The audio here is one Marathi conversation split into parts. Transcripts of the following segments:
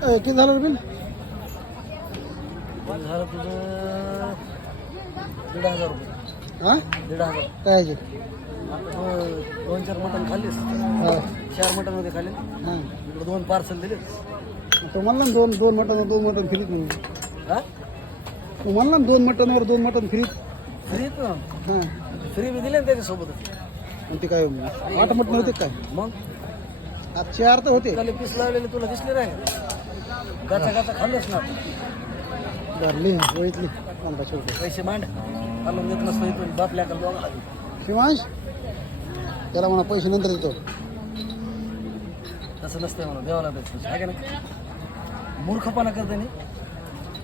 किती झालं बिल? झालं तुझं 1,500 रुपये. हा 1,500. काय आहे? आता 2-4 मटण खाल्लीस, हा 4 मटण मध्ये खाल्ले. हा इकडे 2 पार्सल दिले. तो म्हणला ना दोन मटन फ्रीत म्हणून. हा तू म्हणला ना 2 मटनवर 2 मटन फ्रीत. फ्री हा फ्री बी दिले ना त्याच्यासोबतच. आणि ते काय 8 मटन होते काय? मग आज 4 तर होते. त्याला पीस लावलेले तुला दिसले नाही गाचा गाचा खाल्लंच ना. धरली वळीतली 1500 रुपये. पैसे मांड खाल्लं देत नसतं इथून बापल्या का दोघा. शिवांश त्याला म्हणा पैसे नंतर देतो. तसं नसतंय म्हणून देवाला पैसे आहे का नाही. मूर्खपणा करते नाही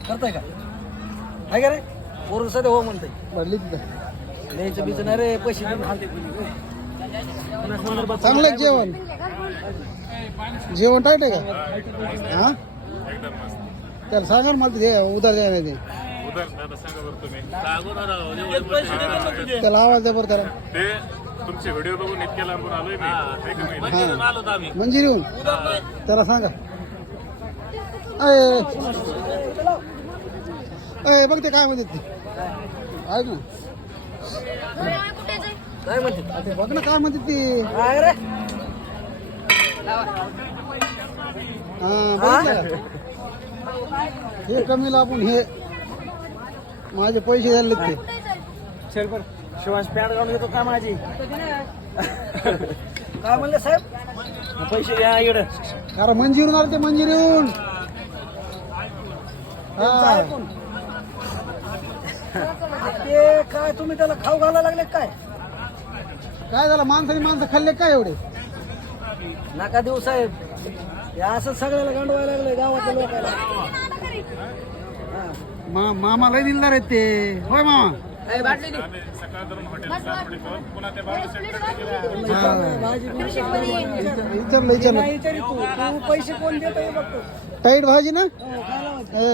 करताय का आहे का रे. पोरं सध्या हो म्हणते भरली तिथं. द्यायचं बीचं नाही रे. पैसे देऊन खाते. चांगलं आहे जेवण. जेवण टाईट आहे का? हा त्याला सांगा ना मला ते उधार द्या नाही ते. त्याला आवाज द्या बरं त्याला. तुमचे व्हिडिओ बघून इतक्या लांबून आलोय मी. मंजिरी येऊन त्याला सांगा. अय बघ ते काय म्हणतात ते ऐक ना. काय म्हणते ते बघ ना काय म्हणतात ते. काय रे. हा बघितलं का? हे कमी लापून हे माझे पैसे झाले ते. शिवांश पॅन्ट घालून येतो का माझी. काय म्हणले साहेब. पैसे घ्या इकडे. अरे मंजिरून आलं ते मंजिरून. हा ते काय तुम्ही त्याला खाऊ घालायला लागले काय. काय झालं माणसं खाल्ले काय एवढे. नका देऊ साहेब. हे असं सगळ्याला गांडवायला लागलंय गावातल्या लोकांना. मामा लय दिलदार आहेत ते. होय मामा. तू पैसे कोण देत बघतो. टाईट भाजी ना.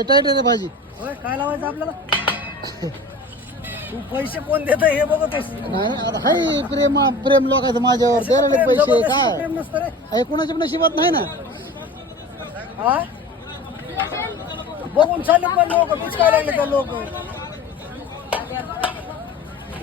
टाईट आहे रे भाजी. होय काय लावायचं आपल्याला. तू पैसे कोण देत हे बघतोस. नाही आता हाय प्रेम लोकांचं माझ्यावर द्यायला पैसे काय. प्रेम नसतं रे. हे कुणाच्या पण नशिबात नाही ना. हा बघून चालले पण लोक बीच काय लागले का लोक.